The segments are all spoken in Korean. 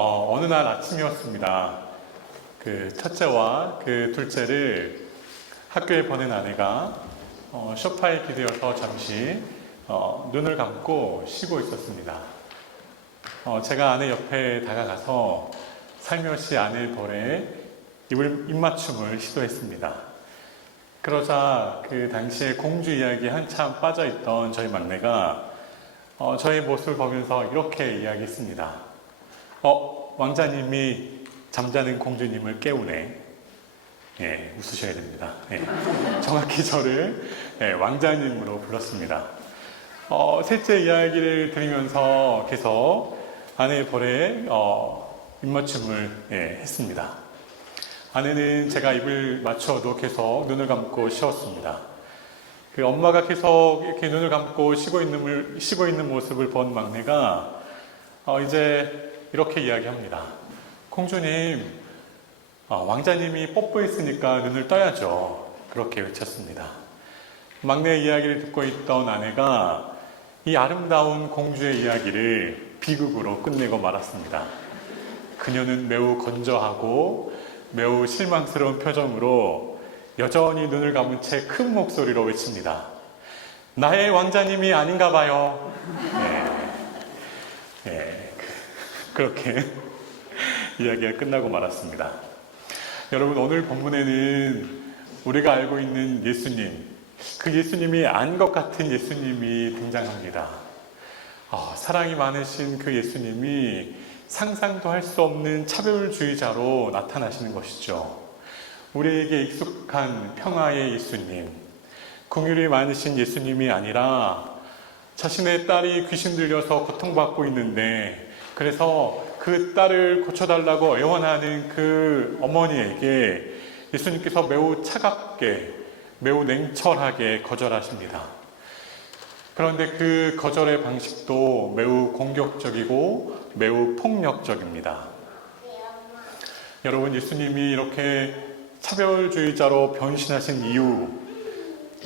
어느 날 아침이었습니다. 그 첫째와 그 둘째를 학교에 보낸 아내가 소파에 기대어서 잠시 눈을 감고 쉬고 있었습니다. 제가 아내 옆에 다가가서 살며시 아내의 볼에 입맞춤을 시도했습니다. 그러자 그 당시에 공주 이야기에 한참 빠져있던 저희 막내가 저의 모습을 보면서 이렇게 이야기했습니다. 왕자님이 잠자는 공주님을 깨우네. 예, 웃으셔야 됩니다. 예, 정확히 저를 왕자님으로 불렀습니다. 셋째 이야기를 들으면서 계속 아내의 볼에 입맞춤을 했습니다. 아내는 제가 입을 맞춰도 계속 눈을 감고 쉬었습니다. 그 엄마가 계속 이렇게 눈을 감고 쉬고 있는 모습을 본 막내가 이제 이렇게 이야기합니다. 공주님, 왕자님이 뽀뽀했으니까 눈을 떠야죠. 그렇게 외쳤습니다. 막내의 이야기를 듣고 있던 아내가 이 아름다운 공주의 이야기를 비극으로 끝내고 말았습니다. 그녀는 매우 건조하고 매우 실망스러운 표정으로 여전히 눈을 감은 채 큰 목소리로 외칩니다. 나의 왕자님이 아닌가 봐요. 그렇게 이야기가 끝나고 말았습니다. 여러분, 오늘 본문에는 우리가 알고 있는 예수님, 그 예수님이 아닌 것 같은 예수님이 등장합니다. 사랑이 많으신 그 예수님이 상상도 할 수 없는 차별주의자로 나타나시는 것이죠. 우리에게 익숙한 평화의 예수님, 긍휼이 많으신 예수님이 아니라 자신의 딸이 귀신 들려서 고통받고 있는데 그래서 그 딸을 고쳐달라고 애원하는 그 어머니에게 예수님께서 매우 차갑게, 매우 냉철하게 거절하십니다. 그런데 그 거절의 방식도 매우 공격적이고 매우 폭력적입니다. 여러분, 예수님이 이렇게 차별주의자로 변신하신 이유,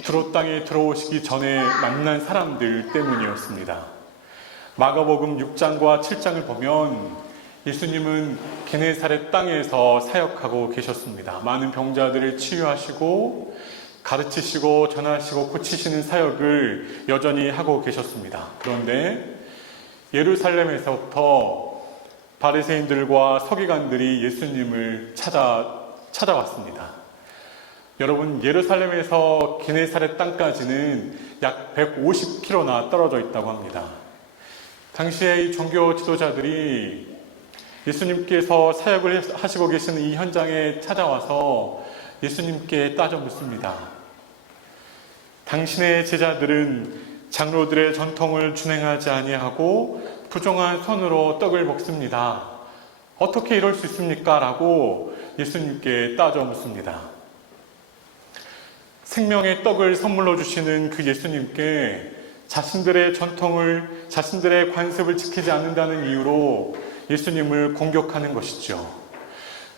두로 땅에 들어오시기 전에 만난 사람들 때문이었습니다. 마가복음 6장과 7장을 보면 예수님은 게네사렛 땅에서 사역하고 계셨습니다. 많은 병자들을 치유하시고 가르치시고 전하시고 고치시는 사역을 여전히 하고 계셨습니다. 그런데 예루살렘에서부터 바리새인들과 서기관들이 예수님을 찾아왔습니다. 여러분, 예루살렘에서 게네사렛 땅까지는 약 150km나 떨어져 있다고 합니다. 당시에 이 종교 지도자들이 예수님께서 사역을 하시고 계시는 이 현장에 찾아와서 예수님께 따져 묻습니다. 당신의 제자들은 장로들의 전통을 준행하지 아니하고 부정한 손으로 떡을 먹습니다. 어떻게 이럴 수 있습니까? 라고 예수님께 따져 묻습니다. 생명의 떡을 선물로 주시는 그 예수님께 자신들의 전통을, 자신들의 관습을 지키지 않는다는 이유로 예수님을 공격하는 것이죠.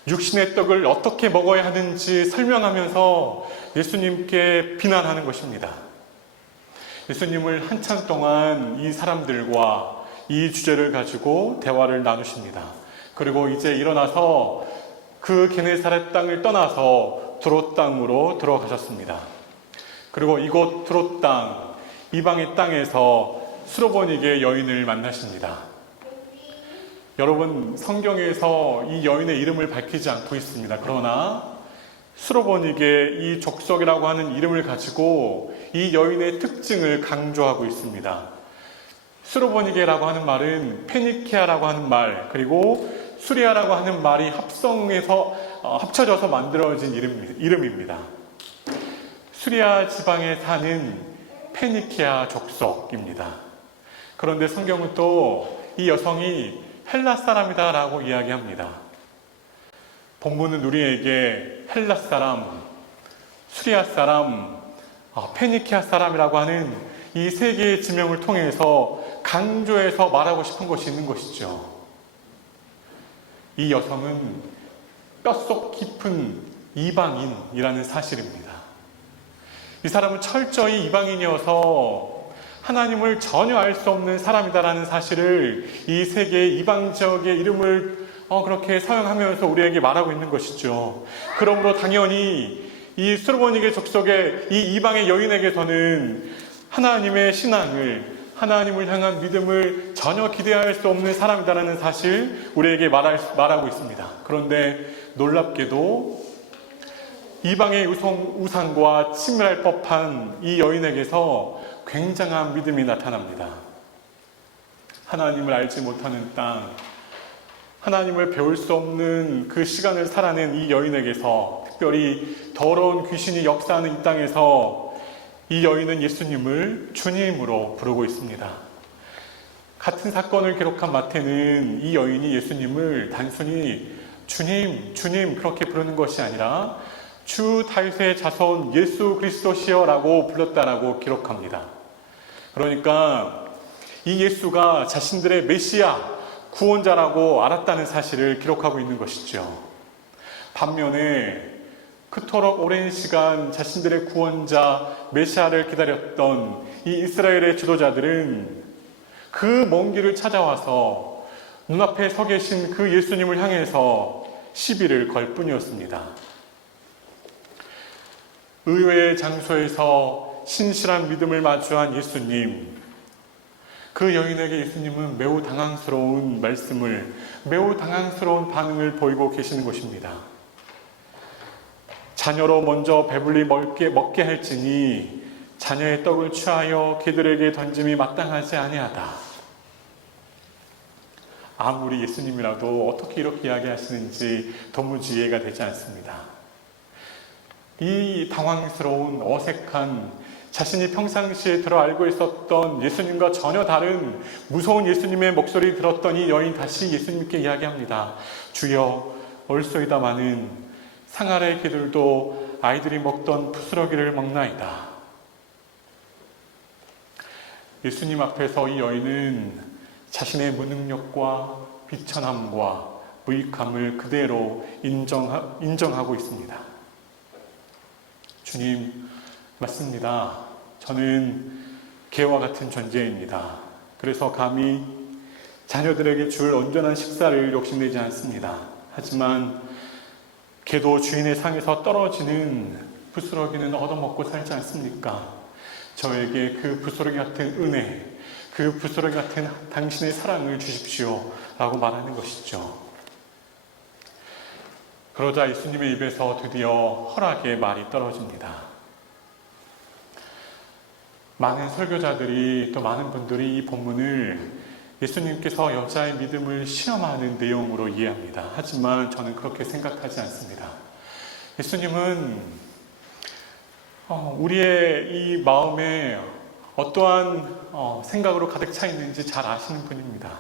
육신의 떡을 어떻게 먹어야 하는지 설명하면서 예수님께 비난하는 것입니다. 예수님을 한참 동안 이 사람들과 이 주제를 가지고 대화를 나누십니다. 그리고 이제 일어나서 그 게네사렛 땅을 떠나서 두로 땅으로 들어가셨습니다. 그리고 이곳 두로 땅, 이방의 땅에서 수로보니게 여인을 만나십니다. 여러분, 성경에서 이 여인의 이름을 밝히지 않고 있습니다. 그러나 수로보니게 이 족속이라고 하는 이름을 가지고 이 여인의 특징을 강조하고 있습니다. 수로보니게라고 하는 말은 페니키아라고 하는 말, 그리고 수리아라고 하는 말이 합쳐져서 만들어진 이름입니다. 수리아 지방에 사는 페니키아 족속입니다. 그런데 성경은 또 이 여성이 헬라 사람이다 라고 이야기합니다. 본문은 우리에게 헬라 사람, 수리아 사람, 페니키아 사람이라고 하는 이 세 개의 지명을 통해서 강조해서 말하고 싶은 것이 있는 것이죠. 이 여성은 뼛속 깊은 이방인이라는 사실입니다. 이 사람은 철저히 이방인이어서 하나님을 전혀 알 수 없는 사람이다라는 사실을 이 세계의 이방 지역의 이름을 그렇게 사용하면서 우리에게 말하고 있는 것이죠. 그러므로 당연히 이 수르보니게 족속의 이 이방의 여인에게서는 하나님의 신앙을, 하나님을 향한 믿음을 전혀 기대할 수 없는 사람이다라는 사실 우리에게 말하고 있습니다. 그런데 놀랍게도 이방의 우상과 친밀할 법한 이 여인에게서 굉장한 믿음이 나타납니다. 하나님을 알지 못하는 땅, 하나님을 배울 수 없는 그 시간을 살아낸 이 여인에게서, 특별히 더러운 귀신이 역사하는 이 땅에서 이 여인은 예수님을 주님으로 부르고 있습니다. 같은 사건을 기록한 마태는 이 여인이 예수님을 단순히 주님, 주님 그렇게 부르는 것이 아니라 주 다윗의 자손 예수 그리스도시여 라고 불렀다라고 기록합니다. 그러니까 이 예수가 자신들의 메시아, 구원자라고 알았다는 사실을 기록하고 있는 것이죠. 반면에 그토록 오랜 시간 자신들의 구원자 메시아를 기다렸던 이 이스라엘의 지도자들은 그 먼 길을 찾아와서 눈앞에 서 계신 그 예수님을 향해서 시비를 걸 뿐이었습니다. 의외의 장소에서 신실한 믿음을 마주한 예수님, 그 여인에게 예수님은 매우 당황스러운 말씀을, 매우 당황스러운 반응을 보이고 계시는 것입니다. 자녀로 먼저 배불리 먹게 할지니 자녀의 떡을 취하여 개들에게 던짐이 마땅하지 아니하다. 아무리 예수님이라도 어떻게 이렇게 이야기하시는지 도무지 이해가 되지 않습니다. 이 당황스러운, 어색한, 자신이 평상시에 들어 알고 있었던 예수님과 전혀 다른 무서운 예수님의 목소리 들었던 이 여인 다시 예수님께 이야기합니다. 주여, 얼소이다마는 상아래 개들도 아이들이 먹던 부스러기를 먹나이다. 예수님 앞에서 이 여인은 자신의 무능력과 비천함과 무익함을 그대로 인정하고 있습니다. 주님, 맞습니다. 저는 개와 같은 존재입니다. 그래서 감히 자녀들에게 줄 온전한 식사를 욕심내지 않습니다. 하지만 개도 주인의 상에서 떨어지는 부스러기는 얻어먹고 살지 않습니까? 저에게 그 부스러기 같은 은혜, 그 부스러기 같은 당신의 사랑을 주십시오 라고 말하는 것이죠. 그러자 예수님의 입에서 드디어 허락의 말이 떨어집니다. 많은 설교자들이, 또 많은 분들이 이 본문을 예수님께서 여자의 믿음을 시험하는 내용으로 이해합니다. 하지만 저는 그렇게 생각하지 않습니다. 예수님은 우리의 이 마음에 어떠한 생각으로 가득 차 있는지 잘 아시는 분입니다.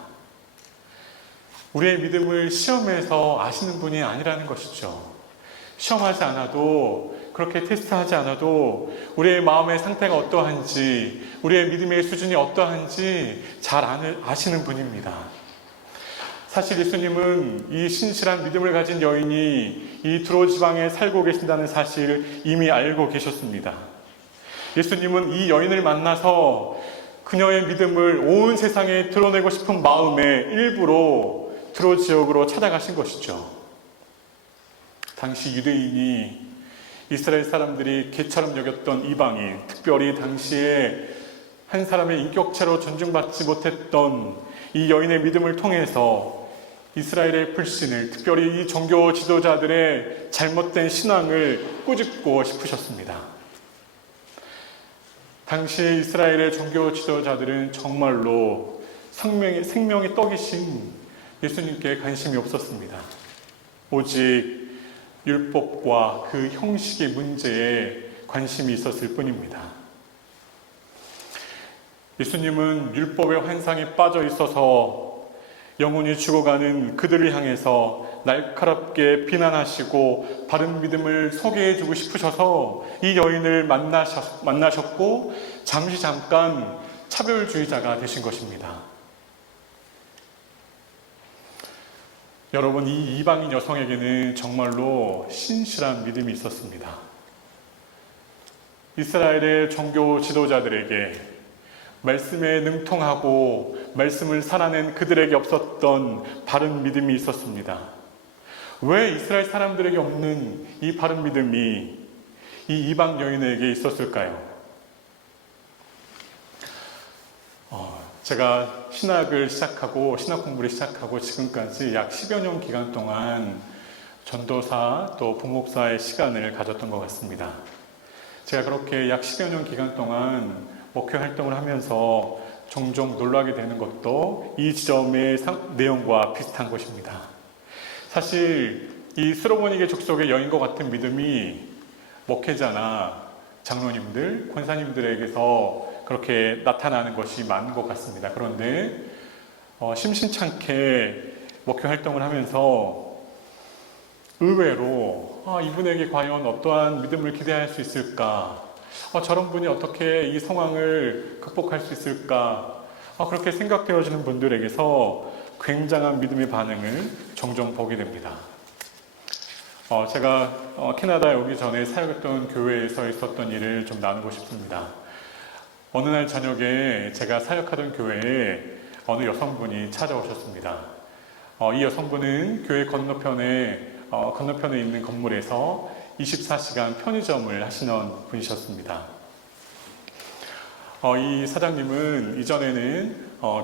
우리의 믿음을 시험해서 아시는 분이 아니라는 것이죠. 시험하지 않아도, 그렇게 테스트하지 않아도 우리의 마음의 상태가 어떠한지, 우리의 믿음의 수준이 어떠한지 잘 아시는 분입니다. 사실 예수님은 이 신실한 믿음을 가진 여인이 이 두로 지방에 살고 계신다는 사실을 이미 알고 계셨습니다. 예수님은 이 여인을 만나서 그녀의 믿음을 온 세상에 드러내고 싶은 마음에 일부러 두로 지역으로 찾아가신 것이죠. 당시 유대인이 이스라엘 사람들이 개처럼 여겼던 이방인, 특별히 당시에 한 사람의 인격체로 존중받지 못했던 이 여인의 믿음을 통해서 이스라엘의 불신을, 특별히 이 종교 지도자들의 잘못된 신앙을 꾸짖고 싶으셨습니다. 당시 이스라엘의 종교 지도자들은 정말로 생명의 떡이신 예수님께 관심이 없었습니다. 오직 율법과 그 형식의 문제에 관심이 있었을 뿐입니다. 예수님은 율법의 환상에 빠져 있어서 영혼이 죽어가는 그들을 향해서 날카롭게 비난하시고 바른 믿음을 소개해주고 싶으셔서 이 여인을 만나셨고 잠깐 차별주의자가 되신 것입니다. 여러분, 이 이방인 여성에게는 정말로 신실한 믿음이 있었습니다. 이스라엘의 종교 지도자들에게 말씀에 능통하고 말씀을 살아낸 그들에게 없었던 바른 믿음이 있었습니다. 왜 이스라엘 사람들에게 없는 이 바른 믿음이 이 이방 여인에게 있었을까요? 제가 신학을 시작하고 신학 공부를 시작하고 지금까지 약 10여 년 기간 동안 전도사 또 부목사의 시간을 가졌던 것 같습니다. 제가 그렇게 약 10여 년 기간 동안 목회 활동을 하면서 종종 놀라게 되는 것도 이 지점의 내용과 비슷한 것입니다. 사실 이 스로보니게 족속의 여인과 같은 믿음이 목회자나 장로님들, 권사님들에게서 그렇게 나타나는 것이 많은 것 같습니다. 그런데 심심찮게 목회 활동을 하면서 의외로 이분에게 과연 어떠한 믿음을 기대할 수 있을까? 저런 분이 어떻게 이 상황을 극복할 수 있을까? 그렇게 생각되어지는 분들에게서 굉장한 믿음의 반응을 종종 보게 됩니다. 제가 캐나다에 오기 전에 사역했던 교회에서 있었던 일을 좀 나누고 싶습니다. 어느 날 저녁에 제가 사역하던 교회에 어느 여성분이 찾아오셨습니다. 이 여성분은 교회 건너편에 있는 건물에서 24시간 편의점을 하시는 분이셨습니다. 이 사장님은 이전에는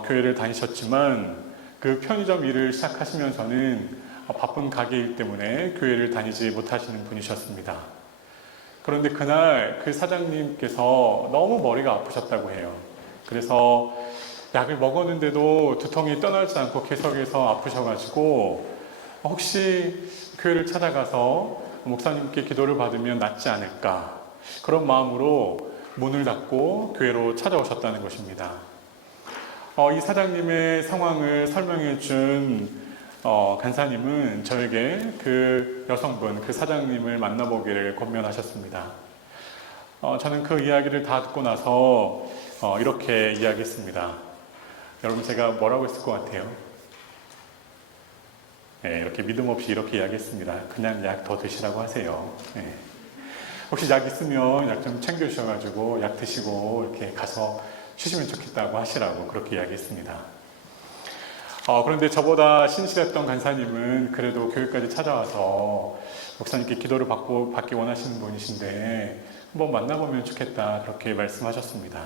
교회를 다니셨지만 그 편의점 일을 시작하시면서는 바쁜 가게일 때문에 교회를 다니지 못하시는 분이셨습니다. 그런데 그날 그 사장님께서 너무 머리가 아프셨다고 해요. 그래서 약을 먹었는데도 두통이 떠나지 않고 계속해서 아프셔가지고 혹시 교회를 찾아가서 목사님께 기도를 받으면 낫지 않을까, 그런 마음으로 문을 닫고 교회로 찾아오셨다는 것입니다. 이 사장님의 상황을 설명해 준 간사님은 저에게 그 여성분, 그 사장님을 만나보기를 권면하셨습니다. 저는 그 이야기를 다 듣고 나서 이렇게 이야기했습니다. 여러분, 제가 뭐라고 했을 것 같아요? 네, 이렇게 믿음 없이 이렇게 이야기했습니다. 그냥 약 더 드시라고 하세요. 네. 혹시 약 있으면 약 좀 챙겨주셔가지고 약 드시고 이렇게 가서 쉬시면 좋겠다고 하시라고 그렇게 이야기했습니다. 그런데 저보다 신실했던 간사님은 그래도 교회까지 찾아와서 목사님께 기도를 받기 원하시는 분이신데 한번 만나보면 좋겠다, 그렇게 말씀하셨습니다.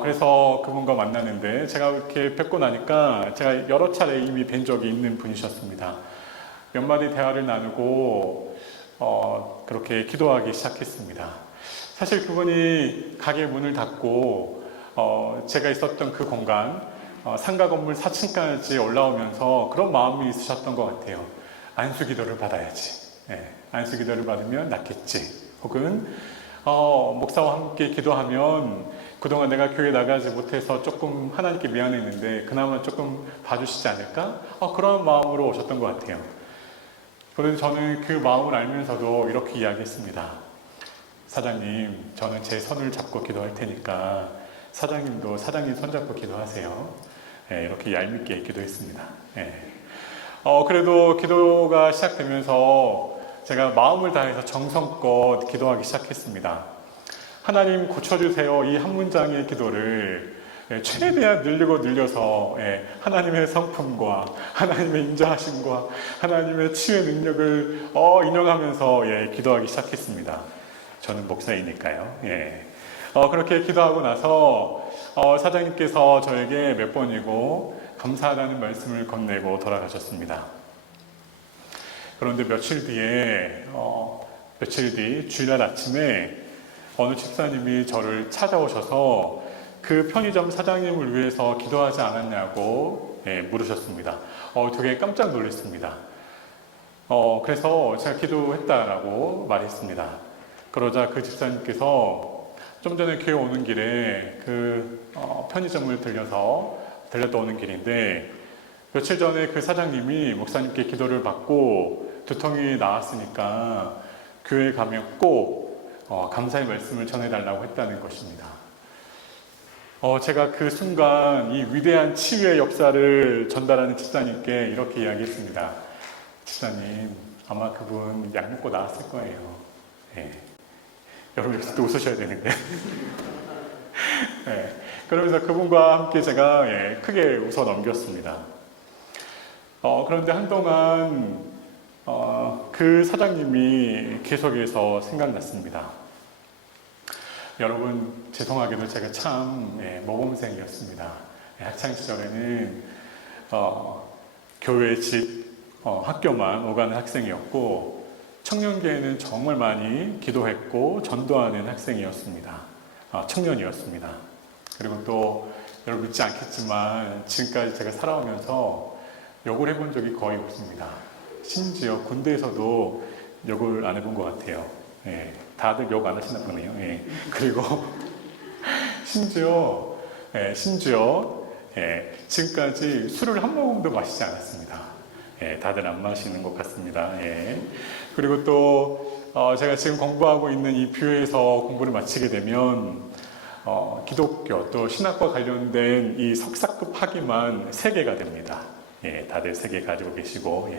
그래서 그분과 만나는데 제가 이렇게 뵙고 나니까 제가 여러 차례 이미 뵌 적이 있는 분이셨습니다. 몇 마디 대화를 나누고 그렇게 기도하기 시작했습니다. 사실 그분이 가게 문을 닫고 제가 있었던 그 공간, 상가 건물 4층까지 올라오면서 그런 마음이 있으셨던 것 같아요. 안수 기도를 받아야지. 안수 기도를 받으면 낫겠지. 혹은 목사와 함께 기도하면 그동안 내가 교회 나가지 못해서 조금 하나님께 미안했는데 그나마 조금 봐주시지 않을까? 그런 마음으로 오셨던 것 같아요. 그런데 저는 그 마음을 알면서도 이렇게 이야기했습니다. 사장님, 저는 제 손을 잡고 기도할 테니까 사장님도 사장님 손잡고 기도하세요. 이렇게 얄밉게 기도했습니다. 그래도 기도가 시작되면서 제가 마음을 다해서 정성껏 기도하기 시작했습니다. 하나님 고쳐주세요, 이 한 문장의 기도를 최대한 늘려서 하나님의 성품과 하나님의 인자하심과 하나님의 치유의 능력을 인용하면서 기도하기 시작했습니다. 저는 목사이니까요. 그렇게 기도하고 나서 사장님께서 저에게 몇 번이고 감사하다는 말씀을 건네고 돌아가셨습니다. 그런데 며칠 뒤 주일날 아침에 어느 집사님이 저를 찾아오셔서 그 편의점 사장님을 위해서 기도하지 않았냐고 물으셨습니다. 되게 깜짝 놀랐습니다. 그래서 제가 기도했다라고 말했습니다. 그러자 그 집사님께서 좀 전에 교회 오는 길에 그 편의점을 들렸다 오는 길인데 며칠 전에 그 사장님이 목사님께 기도를 받고 두통이 나았으니까 교회 가면 꼭 감사의 말씀을 전해달라고 했다는 것입니다. 제가 그 순간 이 위대한 치유의 역사를 전달하는 집사님께 이렇게 이야기했습니다. 집사님, 아마 그분 약 먹고 나았을 거예요. 여러분 여기서 또 웃으셔야 되는데. 그러면서 그분과 함께 제가 크게 웃어 넘겼습니다. 그런데 한동안 그 사장님이 계속해서 생각났습니다. 여러분, 죄송하게도 제가 참 모범생이었습니다. 학창 시절에는 교회 집 학교만 오가는 학생이었고, 청년기에는 정말 많이 기도했고 전도하는 학생이었습니다. 청년이었습니다. 그리고 또 여러분 믿지 않겠지만 지금까지 제가 살아오면서 욕을 해본 적이 거의 없습니다. 심지어 군대에서도 욕을 안 해본 것 같아요. 다들 욕 안 하시나 보네요. 그리고 심지어 지금까지 술을 한 모금도 마시지 않았습니다. 다들 안 마시는 것 같습니다. 그리고 또 제가 지금 공부하고 있는 이 뷰에서 공부를 마치게 되면 기독교 또 신학과 관련된 이 석사급 학위만 3개가 됩니다. 다들 3개 가지고 계시고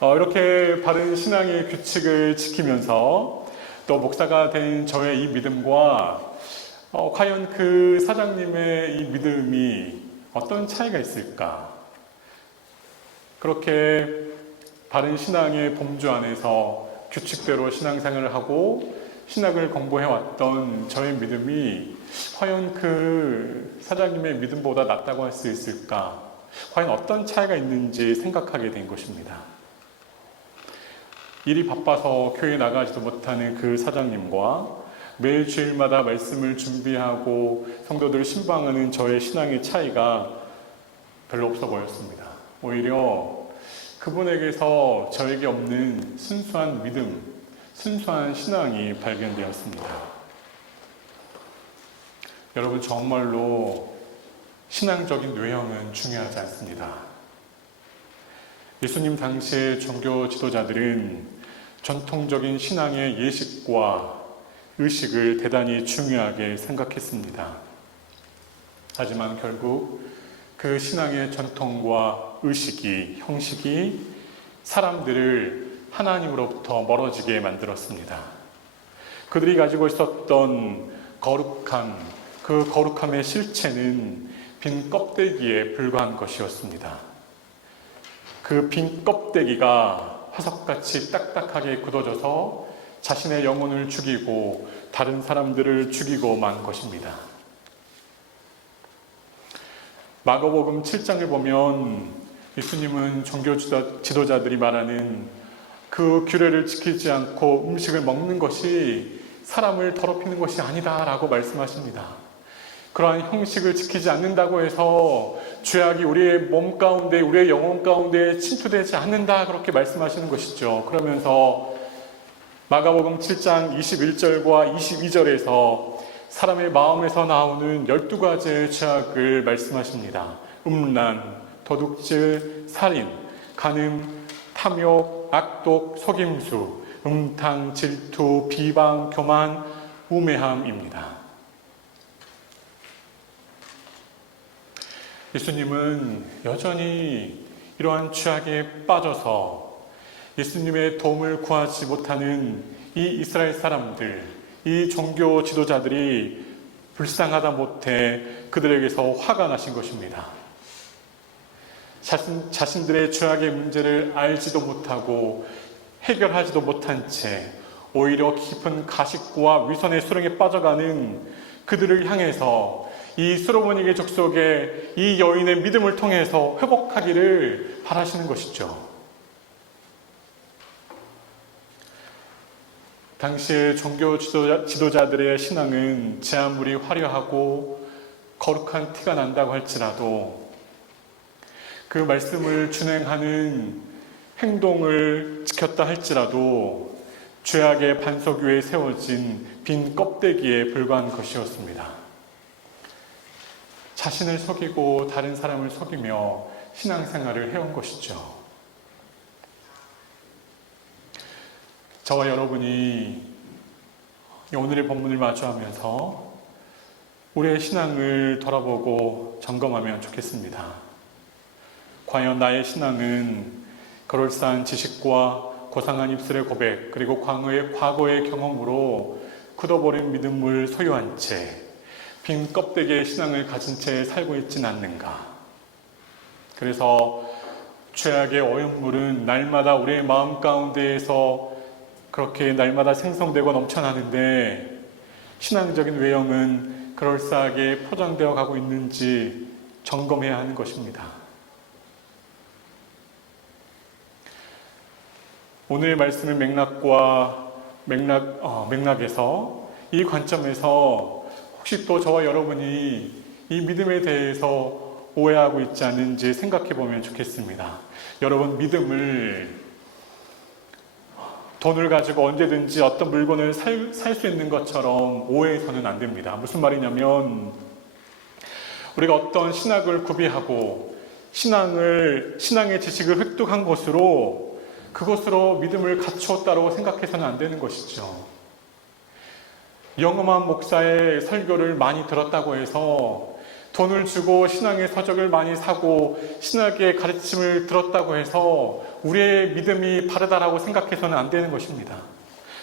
이렇게 바른 신앙의 규칙을 지키면서 또 목사가 된 저의 이 믿음과 과연 그 사장님의 이 믿음이 어떤 차이가 있을까? 그렇게 바른 신앙의 범주 안에서 규칙대로 신앙생활을 하고 신학을 공부해왔던 저의 믿음이 과연 그 사장님의 믿음보다 낫다고 할 수 있을까? 과연 어떤 차이가 있는지 생각하게 된 것입니다. 일이 바빠서 교회에 나가지도 못하는 그 사장님과 매일 주일마다 말씀을 준비하고 성도들을 신방하는 저의 신앙의 차이가 별로 없어 보였습니다. 오히려 그분에게서 저에게 없는 순수한 믿음, 순수한 신앙이 발견되었습니다. 여러분, 정말로 신앙적인 뇌형은 중요하지 않습니다. 예수님 당시의 종교 지도자들은 전통적인 신앙의 예식과 의식을 대단히 중요하게 생각했습니다. 하지만 결국 그 신앙의 전통과 의식이, 형식이 사람들을 하나님으로부터 멀어지게 만들었습니다. 그들이 가지고 있었던 거룩함, 그 거룩함의 실체는 빈 껍데기에 불과한 것이었습니다. 그 빈 껍데기가 화석같이 딱딱하게 굳어져서 자신의 영혼을 죽이고 다른 사람들을 죽이고 만 것입니다. 마가복음 7장을 보면 예수님은 종교 지도자들이 말하는 그 규례를 지키지 않고 음식을 먹는 것이 사람을 더럽히는 것이 아니다라고 말씀하십니다. 그러한 형식을 지키지 않는다고 해서 죄악이 우리의 몸 가운데, 우리의 영혼 가운데 침투되지 않는다, 그렇게 말씀하시는 것이죠. 그러면서 마가복음 7장 21절과 22절에서 사람의 마음에서 나오는 12가지의 죄악을 말씀하십니다. 음란, 도둑질, 살인, 간음, 탐욕, 악독, 속임수, 음탕, 질투, 비방, 교만, 우매함입니다. 예수님은 여전히 이러한 죄악에 빠져서 예수님의 도움을 구하지 못하는 이 이스라엘 사람들, 이 종교 지도자들이 불쌍하다 못해 그들에게서 화가 나신 것입니다. 자신들의 죄악의 문제를 알지도 못하고 해결하지도 못한 채 오히려 깊은 가식과 위선의 수렁에 빠져가는 그들을 향해서 이 스로보니게 족속의 이 여인의 믿음을 통해서 회복하기를 바라시는 것이죠. 당시의 종교 지도자들의 신앙은 제 아무리 화려하고 거룩한 티가 난다고 할지라도 그 말씀을 준행하는 행동을 지켰다 할지라도 죄악의 반석 위에 세워진 빈 껍데기에 불과한 것이었습니다. 자신을 속이고 다른 사람을 속이며 신앙생활을 해온 것이죠. 저와 여러분이 오늘의 본문을 마주하면서 우리의 신앙을 돌아보고 점검하면 좋겠습니다. 과연 나의 신앙은 그럴싸한 지식과 고상한 입술의 고백, 그리고 과거의 경험으로 굳어버린 믿음을 소유한 채 빈 껍데기의 신앙을 가진 채 살고 있진 않는가. 그래서 죄악의 오염물은 날마다 우리의 마음 가운데에서 그렇게 날마다 생성되고 넘쳐나는데 신앙적인 외형은 그럴싸하게 포장되어 가고 있는지 점검해야 하는 것입니다. 오늘의 말씀의 맥락에서 이 관점에서 혹시 또 저와 여러분이 이 믿음에 대해서 오해하고 있지 않은지 생각해 보면 좋겠습니다. 여러분, 믿음을 돈을 가지고 언제든지 어떤 물건을 살 수 있는 것처럼 오해해서는 안 됩니다. 무슨 말이냐면 우리가 어떤 신학을 구비하고 신앙의 지식을 획득한 것으로 그것으로 믿음을 갖추었다고 생각해서는 안 되는 것이죠. 영험한 목사의 설교를 많이 들었다고 해서 돈을 주고 신앙의 서적을 많이 사고 신학의 가르침을 들었다고 해서 우리의 믿음이 바르다라고 생각해서는 안 되는 것입니다.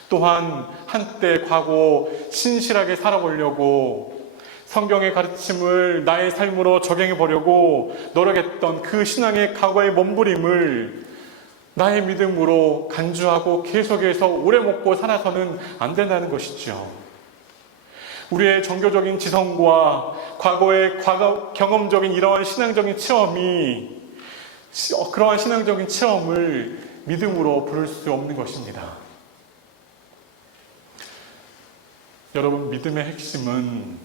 또한 한때 과거 신실하게 살아보려고 성경의 가르침을 나의 삶으로 적용해 보려고 노력했던 그 신앙의 과거의 몸부림을 나의 믿음으로 간주하고 계속해서 오래 먹고 살아서는 안 된다는 것이죠. 우리의 종교적인 지성과 과거의 경험적인 이러한 신앙적인 체험이 그러한 신앙적인 체험을 믿음으로 부를 수 없는 것입니다. 여러분, 믿음의 핵심은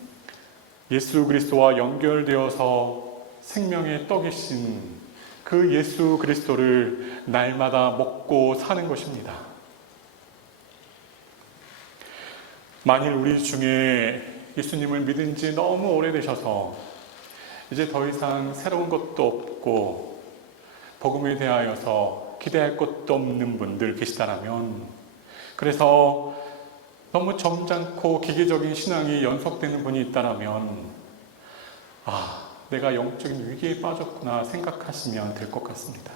예수 그리스도와 연결되어서 생명의 떡이신 그 예수 그리스도를 날마다 먹고 사는 것입니다. 만일 우리 중에 예수님을 믿은 지 너무 오래되셔서 이제 더 이상 새로운 것도 없고 복음에 대하여서 기대할 것도 없는 분들 계시다면, 그래서 너무 점잖고 기계적인 신앙이 연속되는 분이 있다면 내가 영적인 위기에 빠졌구나 생각하시면 될 것 같습니다.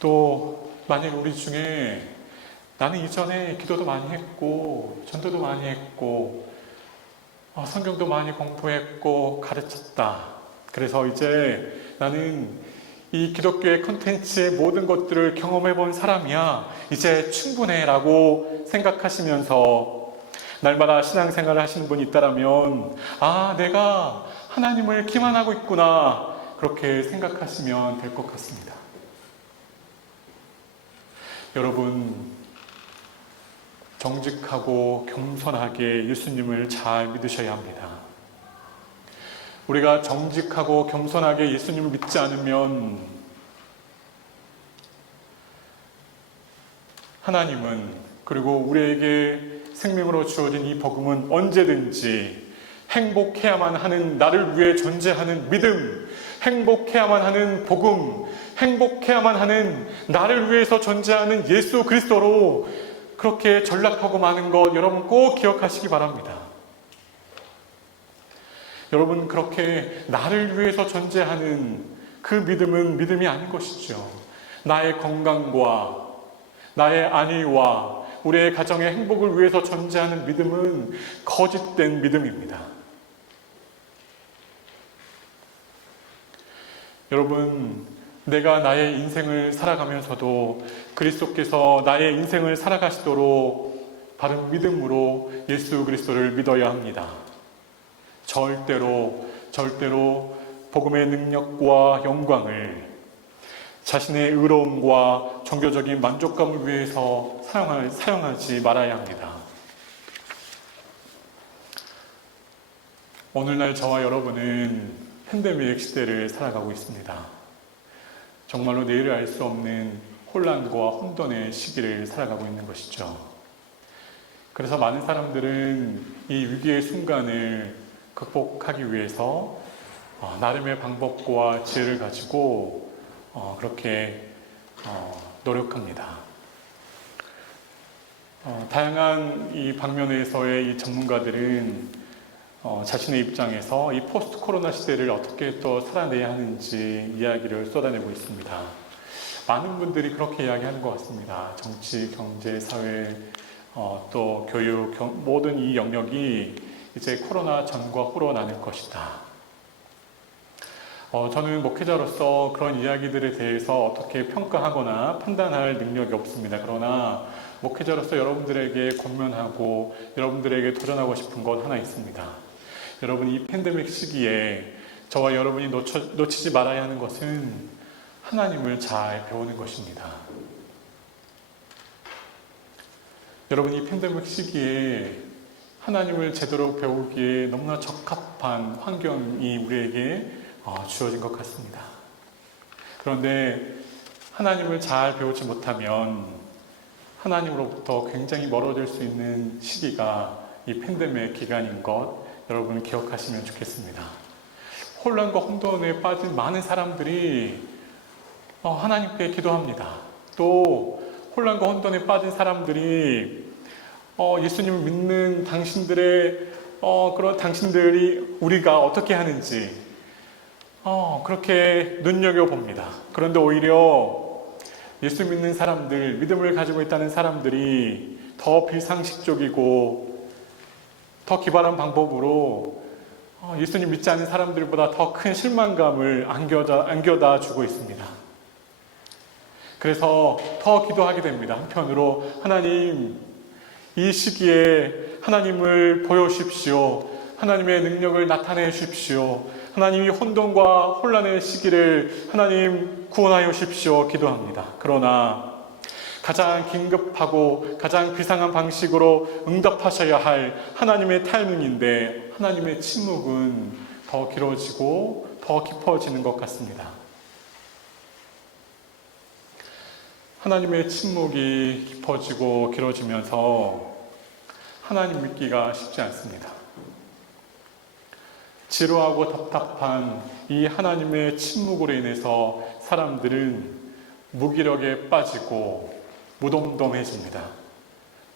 또 만일 우리 중에 나는 이전에 기도도 많이 했고 전도도 많이 했고 성경도 많이 공부했고 가르쳤다. 그래서 이제 나는 이 기독교의 컨텐츠의 모든 것들을 경험해 본 사람이야. 이제 충분해 라고 생각하시면서 날마다 신앙생활을 하시는 분이 있다면 내가 하나님을 기만하고 있구나 그렇게 생각하시면 될 것 같습니다. 여러분, 정직하고 겸손하게 예수님을 잘 믿으셔야 합니다. 우리가 정직하고 겸손하게 예수님을 믿지 않으면 하나님은, 그리고 우리에게 생명으로 주어진 이 복음은 언제든지 행복해야만 하는, 나를 위해 존재하는 믿음, 행복해야만 하는 복음, 행복해야만 하는 나를 위해서 존재하는 예수 그리스도로 그렇게 전락하고 마는 것 여러분 꼭 기억하시기 바랍니다. 여러분, 그렇게 나를 위해서 존재하는 그 믿음은 믿음이 아닌 것이죠. 나의 건강과 나의 안위와 우리의 가정의 행복을 위해서 존재하는 믿음은 거짓된 믿음입니다. 여러분, 내가 나의 인생을 살아가면서도 그리스도께서 나의 인생을 살아가시도록 바른 믿음으로 예수 그리스도를 믿어야 합니다. 절대로 복음의 능력과 영광을 자신의 의로움과 종교적인 만족감을 위해서 사용하지 말아야 합니다. 오늘날 저와 여러분은 팬데믹 시대를 살아가고 있습니다. 정말로 내일을 알 수 없는 혼란과 혼돈의 시기를 살아가고 있는 것이죠. 그래서 많은 사람들은 이 위기의 순간을 극복하기 위해서 나름의 방법과 지혜를 가지고 그렇게 노력합니다. 다양한 이 방면에서의 이 전문가들은 자신의 입장에서 이 포스트 코로나 시대를 어떻게 또 살아내야 하는지 이야기를 쏟아내고 있습니다. 많은 분들이 그렇게 이야기하는 것 같습니다. 정치, 경제, 사회, 또 교육, 모든 이 영역이 이제 코로나 전과 후로 나눌 것이다. 저는 목회자로서 그런 이야기들에 대해서 어떻게 평가하거나 판단할 능력이 없습니다. 그러나 목회자로서 여러분들에게 권면하고 여러분들에게 도전하고 싶은 것 하나 있습니다. 여러분, 이 팬데믹 시기에 저와 여러분이 놓치지 말아야 하는 것은 하나님을 잘 배우는 것입니다. 여러분, 이 팬데믹 시기에 하나님을 제대로 배우기에 너무나 적합한 환경이 우리에게 주어진 것 같습니다. 그런데 하나님을 잘 배우지 못하면 하나님으로부터 굉장히 멀어질 수 있는 시기가 이 팬데믹 기간인 것 여러분 기억하시면 좋겠습니다. 혼란과 혼돈에 빠진 많은 사람들이 하나님께 기도합니다. 또 혼란과 혼돈에 빠진 사람들이 예수님을 믿는 당신들이 우리가 어떻게 하는지 그렇게 눈여겨봅니다. 그런데 오히려 예수 믿는 사람들, 믿음을 가지고 있다는 사람들이 더 비상식적이고 더 기발한 방법으로 예수님 믿지 않는 사람들보다 더 큰 실망감을 안겨다 주고 있습니다. 그래서 더 기도하게 됩니다. 한편으로 하나님, 이 시기에 하나님을 보여주십시오. 하나님의 능력을 나타내 주십시오. 하나님이 혼돈과 혼란의 시기를 하나님 구원하여 주십시오. 기도합니다. 그러나 가장 긴급하고 가장 비상한 방식으로 응답하셔야 할 하나님의 타이밍인데 하나님의 침묵은 더 길어지고 더 깊어지는 것 같습니다. 하나님의 침묵이 깊어지고 길어지면서 하나님 믿기가 쉽지 않습니다. 지루하고 답답한 이 하나님의 침묵으로 인해서 사람들은 무기력에 빠지고 무덤덤해집니다.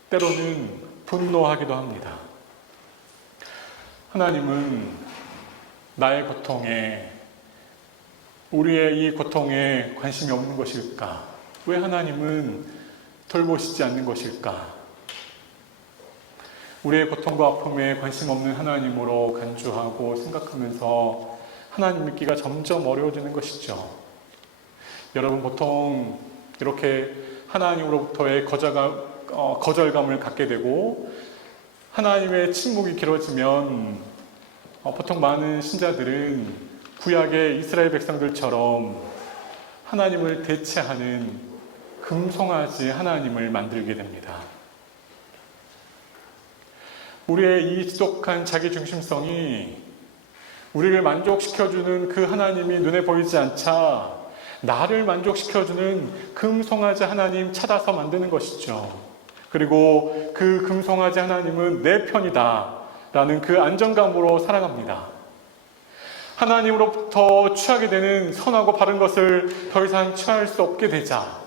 때로는 분노하기도 합니다. 하나님은 나의 고통에, 우리의 이 고통에 관심이 없는 것일까? 왜 하나님은 돌보시지 않는 것일까? 우리의 고통과 아픔에 관심 없는 하나님으로 간주하고 생각하면서 하나님 믿기가 점점 어려워지는 것이죠. 여러분, 보통 이렇게 하나님으로부터의 거절감을 갖게 되고 하나님의 침묵이 길어지면 보통 많은 신자들은 구약의 이스라엘 백성들처럼 하나님을 대체하는 금송아지 하나님을 만들게 됩니다. 우리의 이 지독한 자기중심성이 우리를 만족시켜주는 그 하나님이 눈에 보이지 않자 나를 만족시켜주는 금송아지 하나님 찾아서 만드는 것이죠. 그리고 그 금송아지 하나님은 내 편이다 라는 그 안정감으로 살아갑니다. 하나님으로부터 취하게 되는 선하고 바른 것을 더 이상 취할 수 없게 되자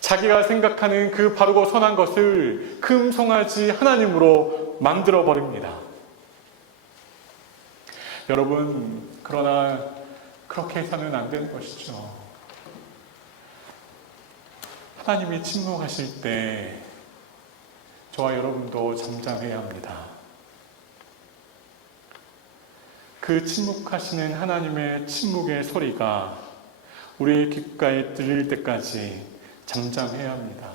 자기가 생각하는 그 바르고 선한 것을 금송아지 하나님으로 만들어 버립니다. 여러분, 그러나 그렇게 해서는 안 되는 것이죠. 하나님이 침묵하실 때 저와 여러분도 잠잠해야 합니다. 그 침묵하시는 하나님의 침묵의 소리가 우리의 귓가에 들릴 때까지 잠잠해야 합니다.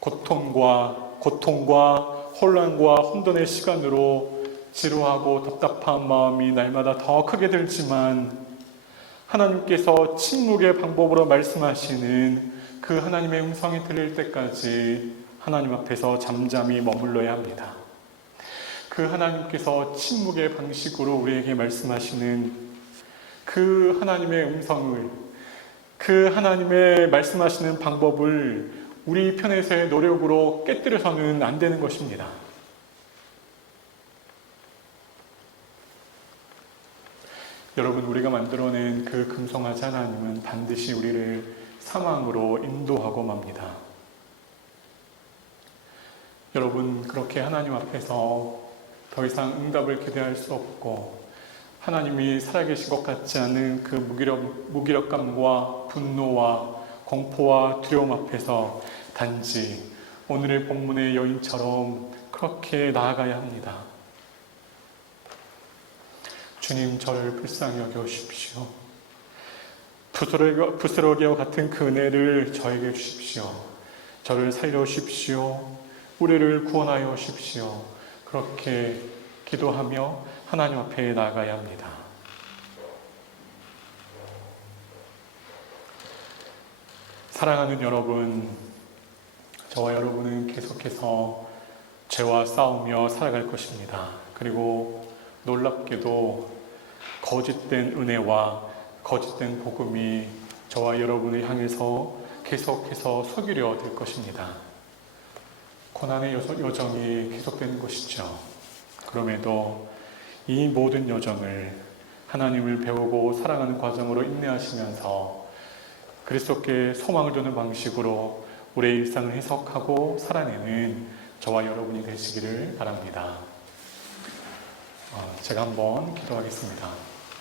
고통과 혼란과 혼돈의 시간으로 지루하고 답답한 마음이 날마다 더 크게 들지만 하나님께서 침묵의 방법으로 말씀하시는 그 하나님의 음성이 들릴 때까지 하나님 앞에서 잠잠히 머물러야 합니다. 그 하나님께서 침묵의 방식으로 우리에게 말씀하시는 그 하나님의 음성을, 그 하나님의 말씀하시는 방법을 우리 편에서의 노력으로 깨뜨려서는 안 되는 것입니다. 여러분, 우리가 만들어낸 그 금송아지 하나님은 반드시 우리를 사망으로 인도하고 맙니다. 여러분, 그렇게 하나님 앞에서 더 이상 응답을 기대할 수 없고 하나님이 살아계신 것 같지 않은 그 무기력감과 분노와 공포와 두려움 앞에서 단지 오늘의 본문의 여인처럼 그렇게 나아가야 합니다. 주님, 저를 불쌍히 여겨주십시오. 부스러기와 같은 그 은혜를 저에게 주십시오. 저를 살려주십시오. 우리를 구원하여 주십시오. 그렇게 기도하며 하나님 앞에 나아가야 합니다. 사랑하는 여러분, 저와 여러분은 계속해서 죄와 싸우며 살아갈 것입니다. 그리고 놀랍게도 거짓된 은혜와 거짓된 복음이 저와 여러분을 향해서 계속해서 속이려 될 것입니다. 고난의 여정이 계속되는 것이죠. 그럼에도 이 모든 여정을 하나님을 배우고 사랑하는 과정으로 인내하시면서 그리스도께 소망을 주는 방식으로 우리의 일상을 해석하고 살아내는 저와 여러분이 되시기를 바랍니다. 제가 한번 기도하겠습니다.